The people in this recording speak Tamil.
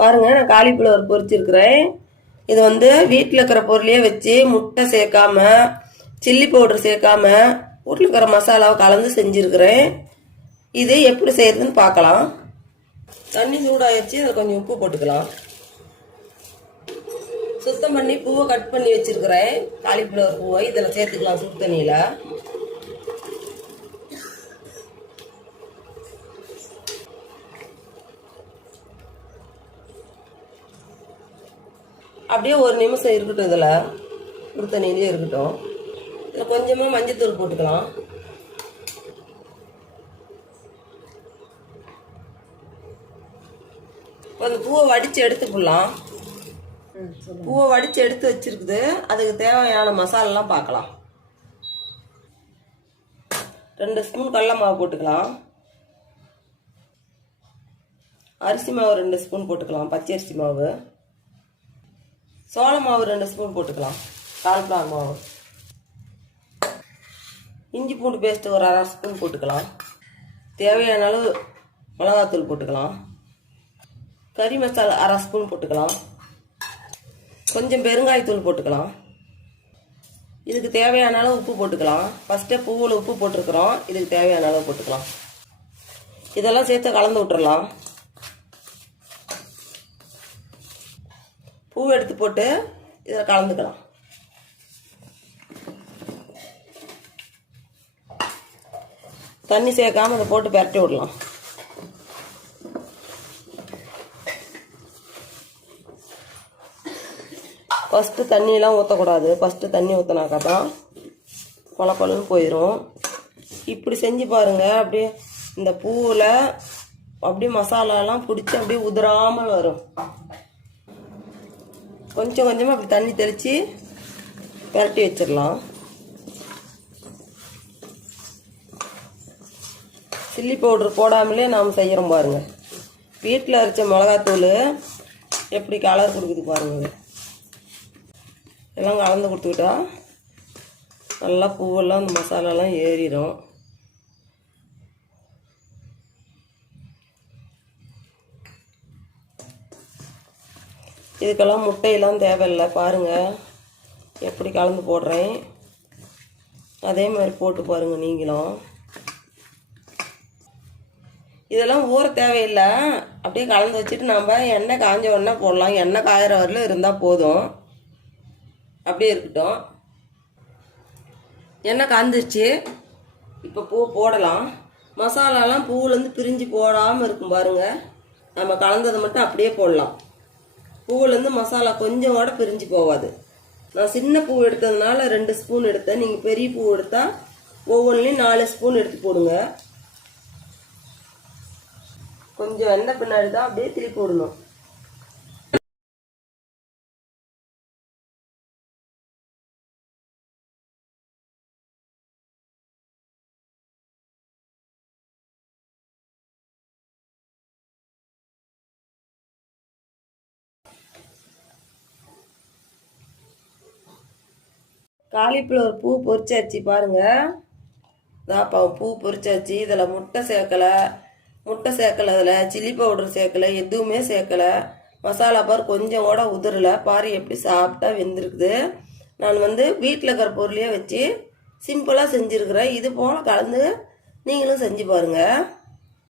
பாருங்க நான் காலிஃப்ளவர் பொரிச்சிருக்கிறேன். இது வந்து வீட்டில் இருக்கிற பொருளையே வச்சு முட்டை சேர்க்காம சில்லி பவுடர் சேர்க்காம வீட்டில் இருக்கிற மசாலாவை கலந்து செஞ்சுருக்கிறேன். இது எப்படி செய்யறதுன்னு பார்க்கலாம். தண்ணி சூடாயிருச்சு அதில் கொஞ்சம் உப்பு போட்டுக்கலாம். சுத்தம் பண்ணி பூவை கட் பண்ணி வச்சுருக்கிறேன் காலிஃப்ளவர் பூவை. இதில் சேர்த்துக்கலாம் சுடு தண்ணியில். அப்படியே ஒரு நிமிஷம் இருக்கட்டும் இதில். சுடு தண்ணியிலே இருக்கட்டும். இதில் கொஞ்சமாக மஞ்சத்தூள் போட்டுக்கலாம். அந்த பூவை வடித்து எடுத்து போடலாம். பூவை வடித்து எடுத்து வச்சிருக்குது. அதுக்கு தேவையான மசாலாலாம் பார்க்கலாம். ரெண்டு ஸ்பூன் கடல மாவு போட்டுக்கலாம். அரிசி மாவு ரெண்டு ஸ்பூன் போட்டுக்கலாம். பச்சரிசி மாவு. சோள மாவு ரெண்டு ஸ்பூன் போட்டுக்கலாம். கால்ஃப்ளவர் மாவு. இஞ்சி பூண்டு பேஸ்ட்டு ஒரு அரை ஸ்பூன் போட்டுக்கலாம். தேவையான அளவு மிளகாத்தூள் போட்டுக்கலாம். கறி மசாலா அரை ஸ்பூன் போட்டுக்கலாம். கொஞ்சம் பெருங்காயத்தூள் போட்டுக்கலாம். இதுக்கு தேவையான அளவு உப்பு போட்டுக்கலாம். ஃபஸ்ட்டே பூவில் உப்பு போட்டிருக்கிறோம். இதுக்கு தேவையான அளவு போட்டுக்கலாம். இதெல்லாம் சேர்த்து கலந்து விட்டுறலாம். பூ எடுத்து போட்டு இதில் கலந்துக்கலாம். தண்ணி சேர்க்காம அதை போட்டு பரட்டி விடலாம். ஃபஸ்ட்டு தண்ணியெல்லாம் ஊற்றக்கூடாது ஃபஸ்ட்டு தண்ணி ஊற்றினாக்கா தான் கொல கொலன்னு போயிடும் இப்படி செஞ்சு பாருங்கள் அப்படியே இந்த பூவில் அப்படியே மசாலாலாம் பிடிச்சி அப்படியே உதிராமல் வரும். கொஞ்சம் கொஞ்சமாக அப்படி தண்ணி தெளித்து பரட்டி வச்சிடலாம். சில்லி பவுடர் போடாமலே நாம் செய்கிறோம் பாருங்கள் வீட்டில் அரைச்ச மிளகாத்தூள் எப்படி கலர் கொடுக்குது பாருங்கள் எல்லாம் கலந்து கொடுத்துக்கிட்டா நல்லா பூவெல்லாம் அந்த மசாலாலாம் ஏறிடும் இதுக்கெல்லாம் முட்டையெல்லாம் தேவையில்லை பாருங்கள் எப்படி கலந்து போடுறேன். அதே மாதிரி போட்டு பாருங்கள் நீங்களும். இதெல்லாம் ஊற தேவையில்லை. அப்படியே கலந்து வச்சுட்டு நம்ம எண்ணெய் காஞ்ச உடனே போடலாம். எண்ணெய் காயிற வரலும் இருந்தால் போதும். அப்படியே இருக்கட்டும். எண்ணெய் காந்துருச்சு இப்போ பூ போடலாம். மசாலாலாம் பூவுலேருந்து பிரிஞ்சு போடாமல் இருக்கும் பாருங்கள் நம்ம கலந்ததை மட்டும் அப்படியே போடலாம். பூவுலேருந்து மசாலா கொஞ்சம் கூட பிரிஞ்சு போகாது. நான் சின்ன பூ எடுத்ததுனால ரெண்டு ஸ்பூன் எடுத்தேன். நீங்கள் பெரிய பூ எடுத்தால் ஒவ்வொன்றுலையும் நாலு ஸ்பூன் எடுத்து போடுங்க. கொஞ்சம் எண்ணெய் பின்னாடி தான் அப்படியே திருப்பி விடணும் காலிஃப்ளவர் பூ பொரிச்சாச்சு பாருங்கள் இதாப்பா பூ பொரிச்சாச்சு. இதில் முட்டை சேர்க்கலை. முட்டை சேர்க்கலை அதில். சில்லி பவுடர் சேர்க்கலை. எதுவுமே சேர்க்கலை. மசாலா பார் கொஞ்சம் கூட உதிரல. பாரு எப்படி சாப்பிட்டா வெந்திருக்குது. நான் வந்து வீட்டில் இருக்கிற பொருளையே வச்சு சிம்பிளாக செஞ்சுருக்கிறேன். இது போல் கலந்து நீங்களும் செஞ்சு பாருங்கள்